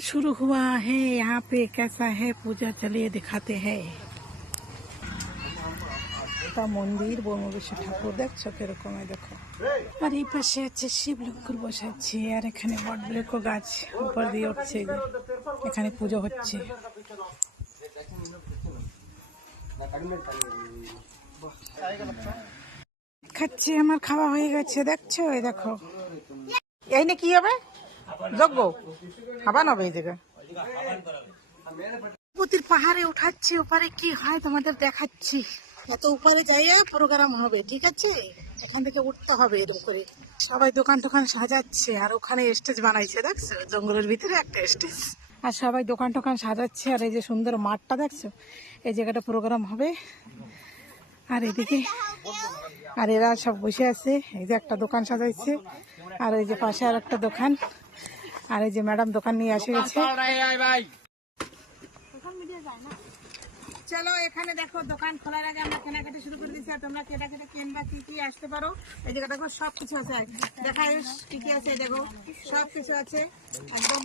शुरू हुआ है यहाँ पे। कैसा है पूजा, चलिए दिखाते हैं। মন্দির বর্মবেশী ঠাকুর দেখছো কিরকম, দেখো। আর এই পাশে আছে শিবলিঙ্গ বসাচ্ছে, আর এখানে বটবৃক্ষ গাছ উপর দিয়ে উঠছে, এখানে পুজো হচ্ছে। খাচ্ছি, আমার খাওয়া হয়ে গেছে দেখছো, এই দেখো। এই না কি হবে, যজ্ঞ খাবার হবে এই জায়গায়। প্রতির পাহাড়ে উঠাচ্ছি, উপরে কি হয় তোমাদের দেখাচ্ছি। এত উপরে যাইয়া প্রোগ্রাম হবে, ঠিক আছে? এখান থেকে উঠতে হবে এরকম করে। সবাই দোকান টোকান সাজাচ্ছে, আর ওখানে স্টেজ বানাইছে দেখছো, জঙ্গলের ভিতরে একটা স্টেজ। আর সবাই দোকান টোকান সাজাচ্ছে, আর এই যে সুন্দর মাঠটা দেখছো, এই জায়গাটা প্রোগ্রাম হবে। আর এদিকে আর এরা সব বসে আছে, এই যে একটা দোকান সাজাইছে, আর ওই যে পাশে আর একটা দোকান, আর এই যে ম্যাডাম দোকান নিয়ে এসে গেছে। চলো এখানে দেখো, দোকান খোলার আগে আমরা কেনাকাটা শুরু করে দিচ্ছি। আর তোমরা কেনাকাটা কিনবা কি কি আসতে পারো। এই জায়গা দেখো সবকিছু আছে, দেখা কি কি আছে দেখো, সবকিছু আছে একদম।